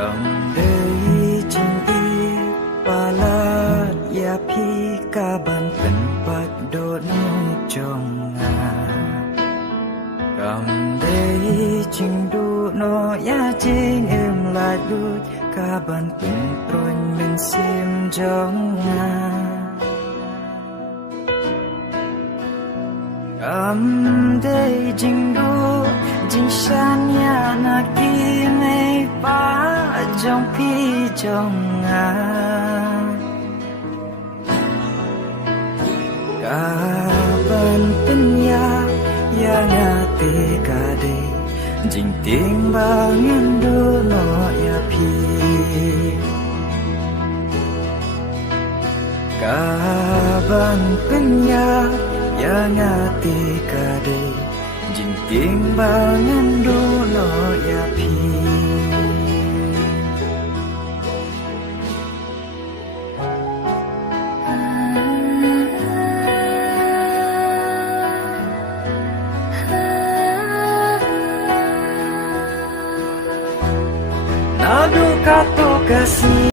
Cầm đây chinh y ba la ya phi ca ban tận bát đốn trong ngà cầm đây chinh du no ya chinh em la du ca ban tận trôi mình sim trong ngà cầm đây chinh du chinh san ya na ki me pa trong phi trong ngà kaban penya yang ate kade jing ting bangen do no ya pi kaban penya yang ate kade jing ting bangen do no ya pi Nado kato kasih